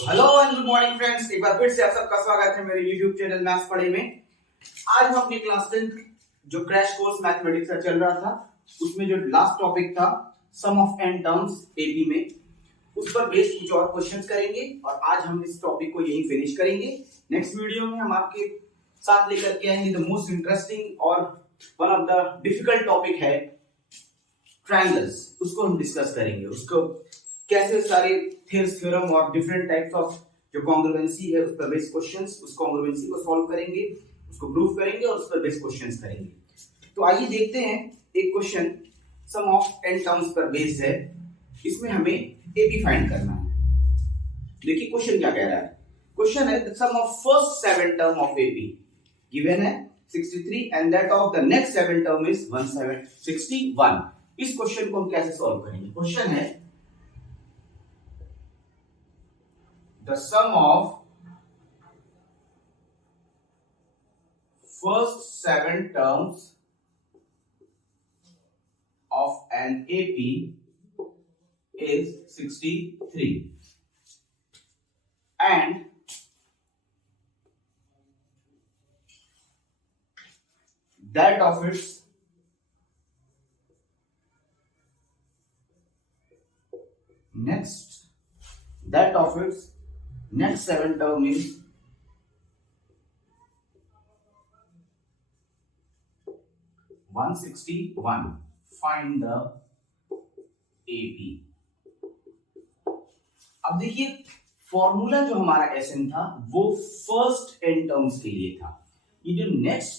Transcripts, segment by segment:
Hello and good morning friends, एक बार फिर से आप सबका स्वागत है मेरे YouTube चैनल मैथ्स पढ़े में। आज हम अपनी क्लास 10 जो क्रैश कोर्स मैथमेटिक्स का चल रहा था उसमें जो लास्ट टॉपिक था सम ऑफ एन टर्म्स एपी में, उस पर बेस्ड कुछ और क्वेश्चंस करेंगे और आज हम इस टॉपिक को यहीं फिनिश करेंगे। नेक्स्ट वीडियो में हम आपके साथ लेकर के आएंगे द मोस्ट इंटरेस्टिंग और one of the difficult topic है ट्रायंगल्स। उसको हम डिस्कस करेंगे, उसको कैसे सारे थ्योरम और डिफरेंट टाइप्स ऑफ जो कॉन्ग्रुएंसी है उस पर बेस्ड क्वेश्चंस, उस कॉन्ग्रुएंसी को सॉल्व करेंगे, उसको प्रूव करेंगे और उस पर बेस्ड क्वेश्चंस करेंगे। तो आइए देखते हैं एक question sum of n terms पर बेस्ड है, इसमें हमें एपी फाइंड करना है। देखिए क्वेश्चन क्या कह रहा है। क्वेश्चन है the sum of first 7 term of AP given है 63 and that of the next 7 term is 1761। इस क्वेश्चन को हम कैसे सॉल्व करेंगे। क्वेश्चन है the sum of first 7 terms of an AP is 63 and that of its next 7 term is 161. Find the AP. अब देखिए formula जो हमारा एसएन था वो फर्स्ट एन टर्म्स के लिए था। ये जो नेक्स्ट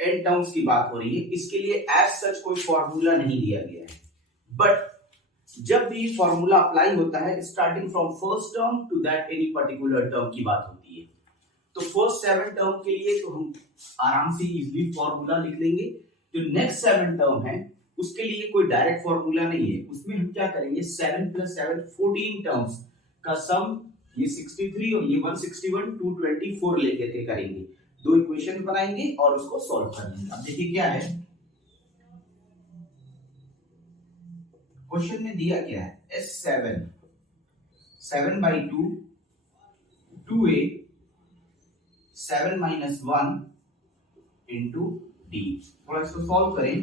एन टर्म्स की बात हो रही है इसके लिए एज सच कोई फॉर्मूला नहीं दिया गया है, बट जब भी फॉर्मूला अप्लाई होता है starting from first term to that any particular term की बात होती है। तो फर्स्ट 7 टर्म के लिए तो हम आराम से इजीली फॉर्मूला लिख लेंगे। जो नेक्स्ट 7 टर्म है उसके लिए कोई डायरेक्ट फॉर्मूला नहीं है, उसमें हम क्या करेंगे 7 + 7 14 टर्म्स का सम, ये 63 और ये 161 224 लेकर के करेंगे। दो इक्वेशन बनाएंगे और उसको सॉल्व कर लेंगे। अब देखिए क्या है क्वेश्चन में दिया क्या है S7 7/2 2a 7 - 1 into d। थोड़ा इसको सॉल्व करें।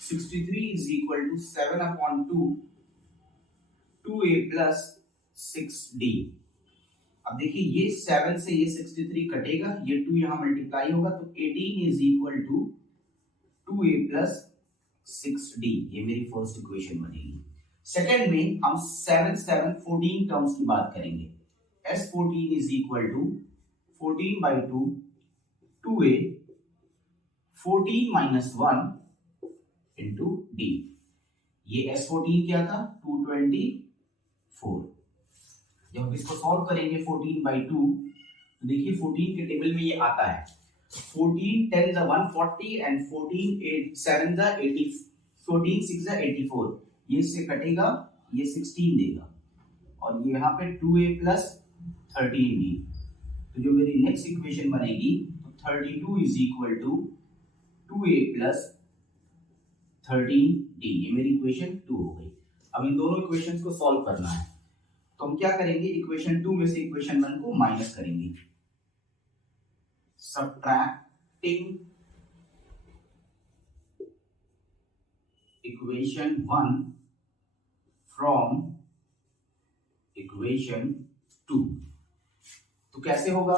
63 = 7/2 2a + 6d। अब देखिए ये 7 से ये 63 कटेगा, ये 2 यहां मल्टीप्लाई होगा तो 18 = 2a + 6d। ये मेरी फर्स्ट इक्वेशन बनेगी। सेकंड में हम 7 7 14 टर्म्स की बात करेंगे। S14 = 14/2 2a 14 - 1 into d। ये S14 क्या था 224। जब हम इसको सॉल्व करेंगे 14/2 तो देखिए 14 के टेबल में ये आता है 14 10 = 140 एंड 14 8 7 = 80 14 6 = 84। ये इससे कटेगा, ये 16 देगा और ये यहाँ पे 2a + 13d। तो जो मेरी नेक्स्ट इक्वेशन बनेगी तो 32 = 2a + 13d। ये मेरी इक्वेशन 2 हो गई। अब इन दोनों इक्वेशंस को सॉल्व करना है तो हम क्या करेंगे इक्वेशन 2 में से इक्वेशन 1 को माइनस करेंगे। Subtracting equation 1 from equation 2। तो कैसे होगा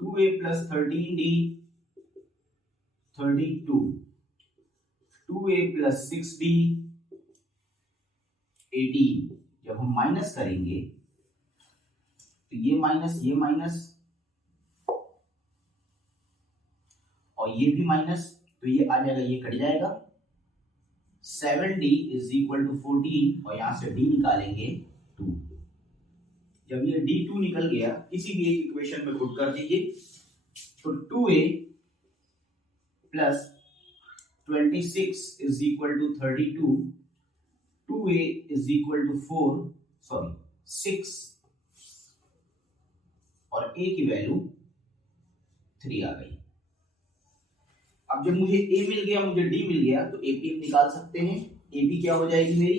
2a + 13d 32 2a + 6d 18। जब हम माइनस करेंगे तो ये माइनस और ये भी माइनस, तो ये आ जाएगा, ये कट जाएगा। 7d = 14 और यहां से d निकालेंगे 2। जब ये d2 निकल गया किसी भी एक इक्वेशन में पुट कर दीजिए तो 2a + 26 = 32 2a = 6 और a की वैल्यू 3 आ गई। अब जब मुझे ए मिल गया, मुझे डी मिल गया, तो एपी हम निकाल सकते हैं। एपी क्या हो जाएगी मेरी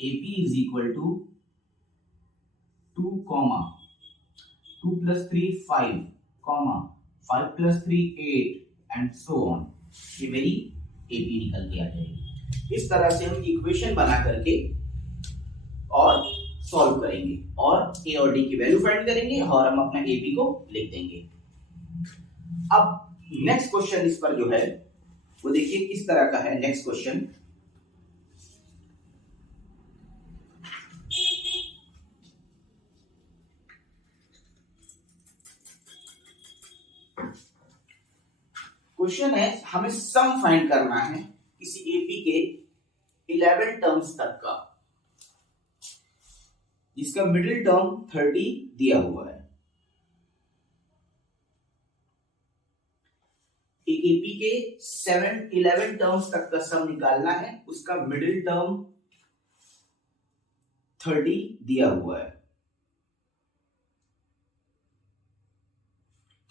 AP is equal to 2 comma 2 plus 3 5 comma 5 plus 3 8 and so on। ये मेरी AP निकल के आ जाएगी। इस तरह से हम इक्वेशन बना करके और सॉल्व करेंगे और A और D की वैल्यू फाइंड करेंगे और हम अपना AP को लिख देंगे। अब नेक्स्ट क्वेश्चन इस पर जो है वो देखिए किस तरह का है। नेक्स्ट क्वेश्चन है हमें सम फाइंड करना है किसी एपी के 11 टर्म्स तक का, जिसका मिडिल टर्म 30 दिया हुआ है। एक एपी के 11 टर्म्स तक का सम निकालना है, उसका मिडिल टर्म 30 दिया हुआ है।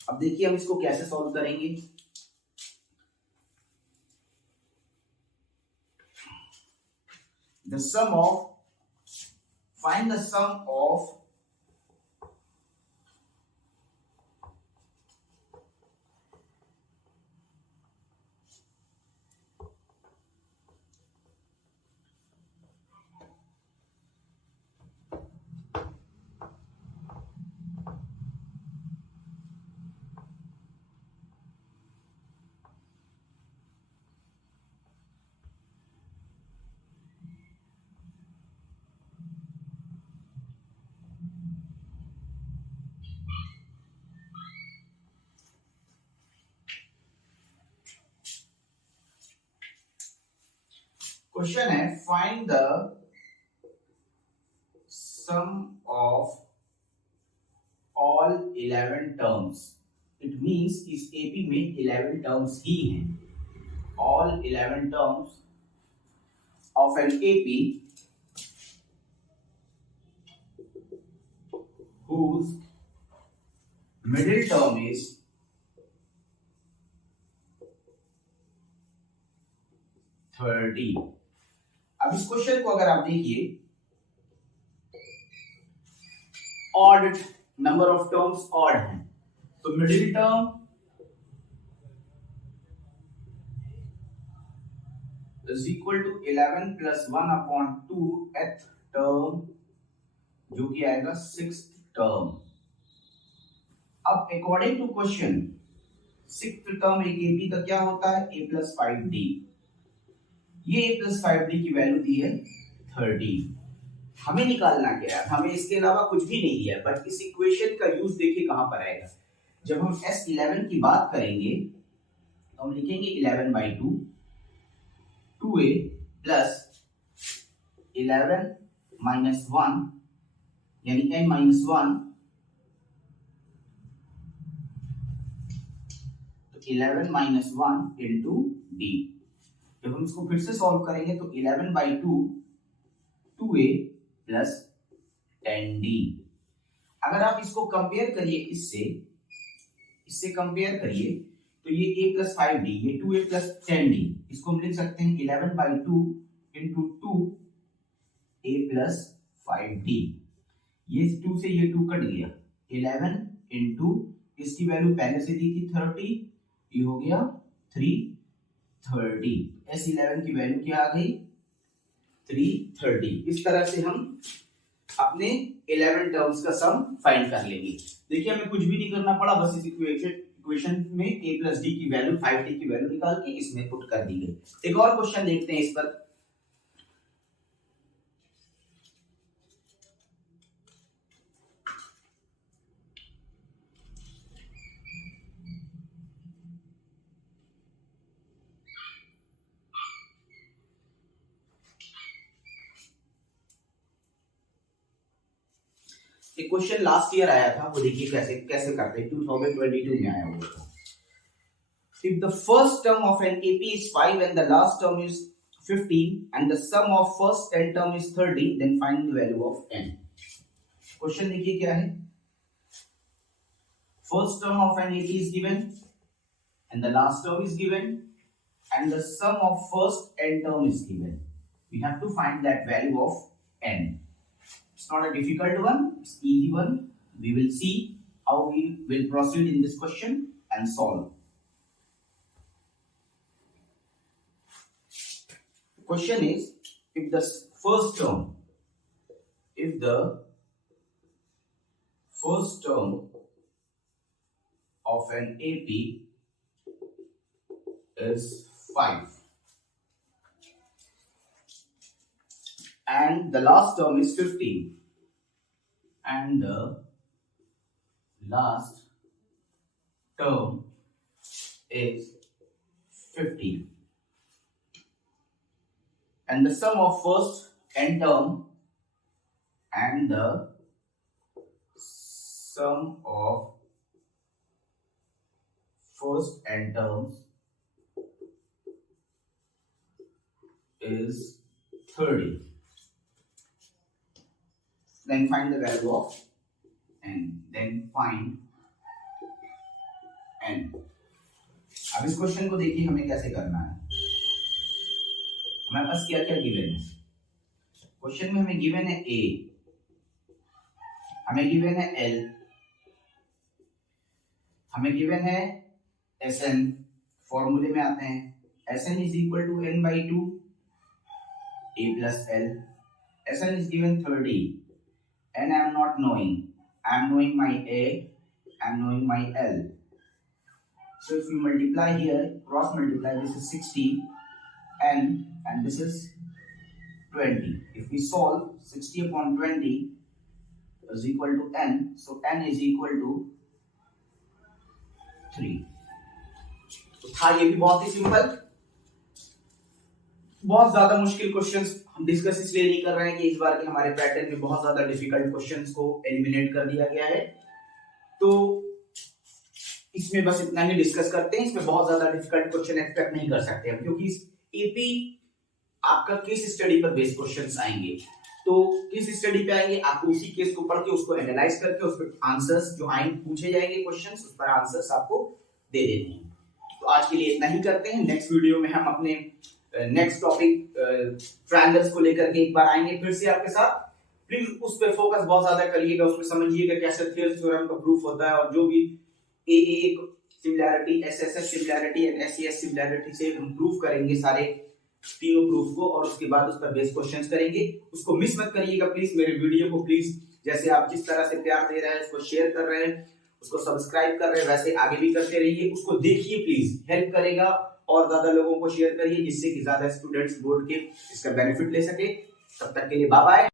अब देखिए हम इसको कैसे सॉल्व करेंगे। Find the sum of question है find the sum of all 11 terms. It means इस एपी में 11 टर्म्स ही हैं। All 11 terms of an AP whose middle term is 30। अब इस क्वेश्चन को अगर आप देखिए, odd number of terms odd हैं, तो middle term is equal to 11 plus 1/2 एथ टर्म, जो कि आएगा 6th टर्म। अब according to question 6th term एक एपी का क्या होता है, a प्लस 5d। ये a प्लस 5d की वैल्यू दी है 30। हमें निकालना क्या है, हमें इसके अलावा कुछ भी नहीं दिया है, बट इस इक्वेशन का यूज देखिए कहां पर आएगा। जब हम S11 की बात करेंगे तो हम लिखेंगे 11/2 2a प्लस 11 माइनस 1 यानी n-1, तो 11 माइनस 1 इंटू डी। जब हम इसको फिर से सॉल्व करेंगे तो 11/2 2a प्लस 10d। अगर आप इसको कंपेयर करिए इससे कंपेयर करिए तो ये a प्लस 5d, ये 2a प्लस 10d, इसको हम लिख सकते हैं 11/2 इंटू 2a प्लस 5d। ये 2 से ये 2 कट गया, 11 इंटू इसकी वैल्यू पहले से दी थी 30, ये हो गया 330। S11 की वैल्यू क्या आ गई 330। इस तरह से हम अपने 11 टर्म्स का सम फाइंड कर लेंगे। देखिए हमें कुछ भी नहीं करना पड़ा, बस इस इक्वेशन में a प्लस डी की वैल्यू 5d की वैल्यू निकाल के इसमें पुट कर दी गई। एक और क्वेश्चन देखते हैं इस पर। एक क्वेश्चन लास्ट ईयर आया था, वो देखिए कैसे कैसे करते हैं, 2022 में आया हुआ था। If the first term of an AP is 5 and the last term is 15 and the sum of first 10 term is 30, then find the value of n। Question देखिए क्या है। First term of an AP is given and the last term is given and the sum of first n term is given। We have to find that value of n. It's not a difficult one, it's easy one. We will see how we will proceed in this question and solve. The question is, if the first term of an AP is 5 and the last term is 15 and the last term is 15 and the sum of first n term and the sum of first n terms is 30. Then find the value of n. Then find n. अब इस question को देखिए हमें कैसे करना है. हमारे पास क्या क्या गिवन है. क्वेश्चन में हमें गिवन है a, हमें गिवन है l, हमें गिवन है Sn. फॉर्मूले में आते हैं. Sn is equal to n by 2 a plus l. Sn is given 30 and I am not knowing. I am knowing my a, I am knowing my l. So if we multiply here, cross multiply, this is 60 n and this is 20. If we solve, 60 upon 20 is equal to n. So n is equal to 3. तो था ये भी बहुत ही simple. बहुत ज्यादा मुश्किल questions हम discuss इसलिए नहीं कर रहे हैं कि इस बार के हमारे पैटर्न में बहुत ज्यादा डिफिकल्ट क्वेश्चंस को एलिमिनेट कर दिया गया है. तो इसमें बस इतना ही डिस्कस करते हैं. इसमें बहुत ज्यादा डिफिकल्ट क्वेश्चन एक्सपेक्ट नहीं कर सकते हम, क्योंकि एपी आपका केस स्टडी पर बेस्ड क्वेश्चंस आएंगे. तो केस स्टडी पे आएंगे, आपको उसी केस को पढ़ के उसको एनालाइज करके उस पर आंसर्स जो आएंगे पूछे जाएंगे क्वेश्चंस, उस पर आंसर्स आपको दे देने हैं. तो आज के लिए इतना ही करते हैं. नेक्स्ट वीडियो में हम अपने नेक्स्ट टॉपिक ट्रायंगल्स को लेकर के एक बार आएंगे फिर से आपके साथ. प्लीज उस पर फोकस बहुत ज्यादा करिएगा, उसमें समझिएगा कैसे थियरम थ्योरम का प्रूफ होता है और जो भी A similarity, SSS similarity and SCS similarity से हम प्रूफ करेंगे सारे तीनों प्रूफ को, और उसके बाद उस पर बेस्ड क्वेश्चंस करेंगे. उसको मिस मत करिएगा प्लीज. मेरे वीडियो को प्लीज जैसे आप जिस तरह से प्यार दे रहे हैं, उसको शेयर कर रहे हैं, उसको सब्सक्राइब कर रहे हैं, वैसे आगे भी करते रहिए. उसको देखिए प्लीज, हेल्प करेगा. और ज्यादा लोगों को शेयर करिए जिससे कि ज्यादा स्टूडेंट्स बोर्ड के इसका बेनिफिट ले सके. तब तक के लिए बाय बाय.